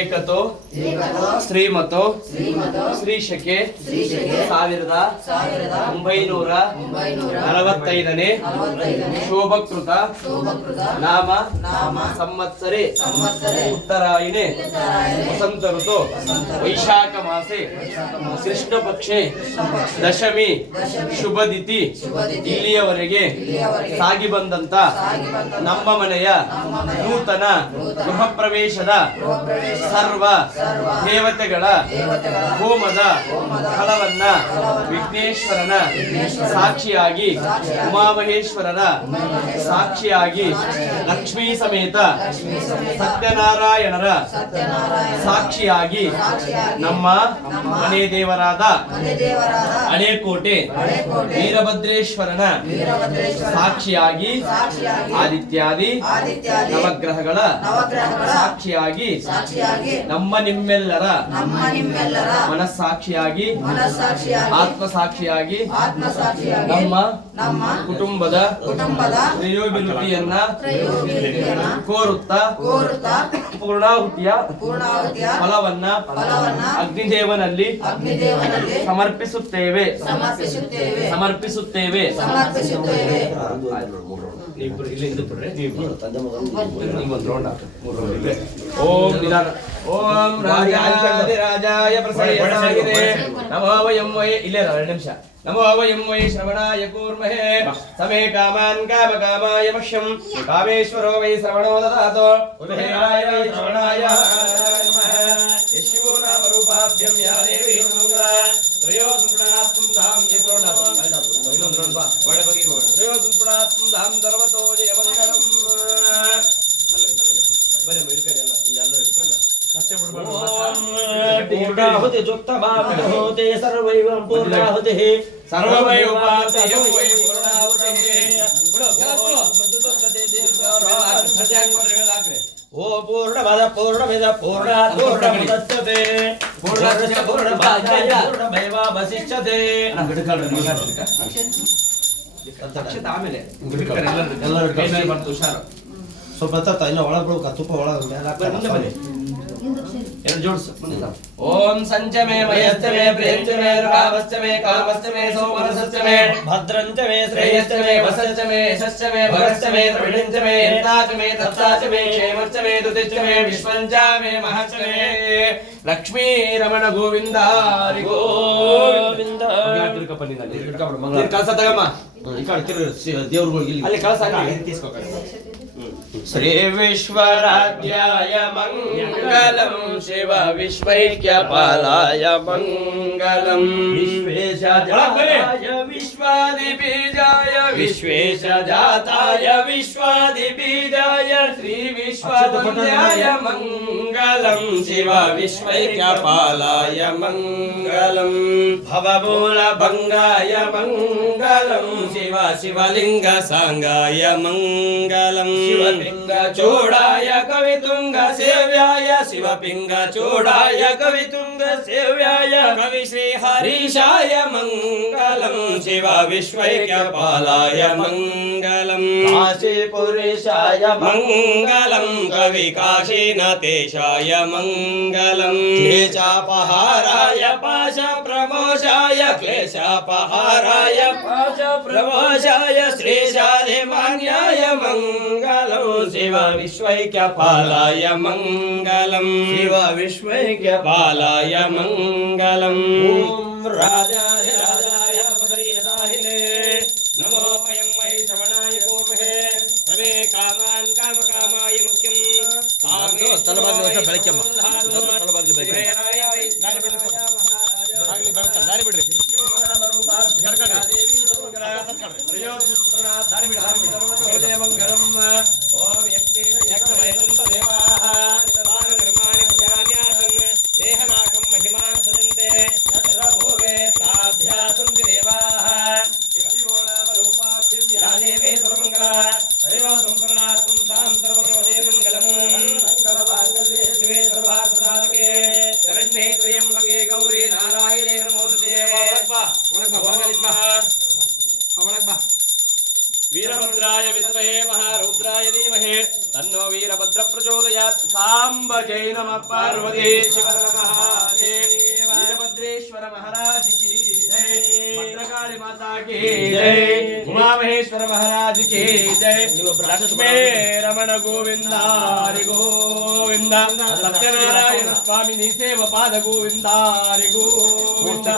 ಏಕತೋ ಶ್ರೀಮತೋ ಶ್ರೀಶಕೆ 1945ನೇ ಶೋಭಕೃತ ನಾಮ ಸಂವತ್ಸರೆ ಉತ್ತರಾಯಣೆ ವಸಂತ ಋತು ವೈಶಾಖ ಮಾಸೆ ಕೃಷ್ಣ ಪಕ್ಷೆ ದಶಮಿ ಶುಭದಿತಿ ಇಲ್ಲಿಯವರೆಗೆ ಸಾಗಿ ಬಂದಂತ ನಮ್ಮ ಮನೆಯ ನೂತನ ಗೃಹ ಪ್ರವೇಶದ ಸರ್ವ ದೇವತೆಗಳ ಹೋಮದ ಫಲವನ್ನ ವಿಘ್ನೇಶ್ವರನ ಸಾಕ್ಷಿಯಾಗಿ ಉಮಾಮಹೇಶ್ವರರ ಸಾಕ್ಷಿಯಾಗಿ ಲಕ್ಷ್ಮೀ ಸಮೇತ ಸತ್ಯನಾರಾಯಣರ ಸಾಕ್ಷಿಯಾಗಿ ನಮ್ಮ ಮನೆ ದೇವರಾದ ಹಳೇಕೋಟೆ ವೀರಭದ್ರೇಶ್ವರನ ಸಾಕ್ಷಿಯಾಗಿ ಆದಿತ್ಯಾದಿ ನವಗ್ರಹಗಳ ಸಾಕ್ಷಿಯಾಗಿ ನಮ್ಮ ನಿಮ್ಮೆಲ್ಲರ ಮನಸ್ಸಾಕ್ಷಿಯಾಗಿ ಆತ್ಮಸಾಕ್ಷಿಯಾಗಿ ನಮ್ಮ ಕುಟುಂಬದ ಶ್ರೇಯೋಭಿವೃದ್ಧಿಯನ್ನ ಕೋರುತ್ತಾ ಪೂರ್ಣಾಹುತಿಯ ಫಲವನ್ನ ಅಗ್ನಿದೇವನಲ್ಲಿ ಸಮರ್ಪಿಸುತ್ತೇವೆ. ಓಂ ನಿಧಾನ. ಓಂ ರಾಜಾಯ ಪ್ರಸನ್ನಾಗಿರೆ ನಮೋ ವಯಂ ವೈ ಇಲ್ಲೇ 2 ನಿಮಿಷ. ನಮೋ ವಯಂ ವೈ ಶ್ರವಣಾಯ ಕೂರ್ಮಹೇ ಸಮೇ ಕಾಮಾನ್ ಕಾಮಕಾಮಾಯ ಮಹ್ಯಂ ಕಾಮೇಶ್ವರೋ ವೈ ಶ್ರವಣೋ ದದಾತೋ ಉದಯರಾಯ ವೈ ಶ್ರವಣಾಯ ನಮಃ. ಯಶೋ ನಾಮ ರೂಪಾಭ್ಯಂ ಯಾ ದೇವಿ ಮಂಗಳ ತ್ರಯೋ ಸುಪ್ರಣಾತ್ಮಂ ಧಾಮ್ ಯಪೂರ್ಣ ಬಡ ಬಗಿ ತ್ರಯೋ ಸುಪ್ರಣಾತ್ಮಂ ಧಾಮ್ ಸರ್ವತೋ ಜಯ ಮಂಗಳಂ. ಬಲೆ ಬೈರ್ಕಡೆ ಎಲ್ಲ ಇದೆಲ್ಲ ಹಿಡ್ಕೊಂಡು पूर्णाहुति जुक्तमाहुति होते सर्वैवं पूर्णाहुतिः सर्वमेव पार्थेय वै पूर्णाहुतिः ओ पूर्णमद पूर्णमिद पूर्णात् पूर्णमुदच्यते पूर्णस्य पूर्णमादाय पूर्णमेवावशिष्यते. ಆಮೇಲೆ ಎಲ್ಲರೂ ಕೈ ಮಾಡ್ತು ಹುಷಾರು. ಸ್ವಲ್ಪ ಇನ್ನು ಒಳಗೆ ಬಿಡ್ಬೇಕು, ತುಪ್ಪ ಒಳಗೆ ಮೇಲೆ ಹಾಕ್ತಾರೆ. ओम संचमे मयस्तमे प्रेमचमे भावस्तमे कामस्तमे सोमरसस्तमे भद्रंचमे श्रेयस्तमे वसंचमे यशस्चमे भगस्तमे त्रिविधंचमे एताचमे तत्ताचमे क्षेमस्तमे दुतिचमे विश्वंचमे महस्तमे लक्ष्मी रमण गोविंद हरि गोविंद. ಕಳಸ ತಗಮ್ಮ ಈ ಕಡೆ ದೇವರುಗಳಿಗೆ ಅಲ್ಲಿ ಕಳಸ ತೀಸ್ಕೋಬೇಕು. श्री विश्वराध्याय मंगलम शिव विश्वैक्यपालाय मंगलम विश्वेशजाताय विश्वादिबीजाय विश्वेशजाताय विश्वादिबीजाय श्री विश्ववन्द्याय मंगलम शिव विश्वैक्यपालाय मंगलम भवमूल भंगाय मंगलम शिव शिवलिंग सांगाय मंगलम शिवपिंग चूड़ाय कवितुंग सेव्याय शिवपिंग चूड़ाय कवितुंग सेव्याय कवि श्री हरीशाय मंगलम शिव विश्वैक्यपालाय मंगलम काशीपुरेशाय मंगलम कवि काशीनाथेशाय मंगलम क्लेशापहाराय पाश प्रमोशाय क्लेशापहाराय पाश प्रमोशाय श्रीशाधिमान्याय मंगलम शिव विश्वैक्यपालाय मंगलम शिव विश्वैक्यपालाय मंगलम. ओम राजाधिराजाय पदरीयदाहिने नमो वयं वै श्रवणाय ಕೂರ್ಮಹೇ ಸಮೇ ಕಾಮಾನ್ ಕಾಮಕಾಮಾಯ ಮುಖ್ಯಂ ತಲಬಾಗ್ಲಿ ಬೆಳಕಮ್ಮ ತಲಬಾಗ್ಲಿ ಬೆಳಕಮ್ಮ ದಾರಿ ಬಿಡ್ರಿ ಓಂ ಯಜ್ಞೇನ ಯಜ್ಞವಯಂತ ದೇವಾಃ ನಿರ್ಮಾಣಿ ಪ್ರಜಾನ್ಯಾಸನ್ ದೇಹನಾಕಂ ಮಹಿಮಾನ್ ಸದಂತೆ ಸರ್ವಭೋಗೆ ಸಾಧು रुद्राय विद्महे महारुद्राय धीमहि तन्नो वीरभद्र प्रचोदयात् सांब जय नमः पार्वती शिव नमः वीरभद्रेश्वर महाराज की जय भद्रकाली माता की जय उमा महेश्वर महाराज की जय लक्ष्मी रमण गोविंद हरि गोविंद सत्यनारायण स्वामी नी सेव पाद गोविंद हरि गोविंद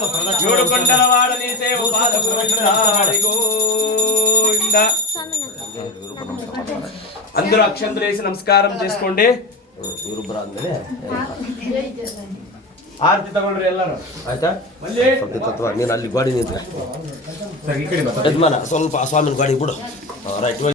ಏಳು ಕೊಂಡಲವಾಡ నీ సేవ పాద గోవింద హరి గోవింద అందరూ అక్షంతలు వేసి నమస్కారం చేసుకోండి ಆರತಿ ತಗೊಂಡ್ರಿ ಎಲ್ಲರೂ ಆಯ್ತಾ ಮಲ್ಲಿ ತತ್ವ ನೀನು ಅಲ್ಲಿ ಗಾಡಿ ನಿಂತ ಸ್ವಲ್ಪ ಸ್ವಾಮಿನ ಗಾಡಿ ಬಿಡು ರೈಟ್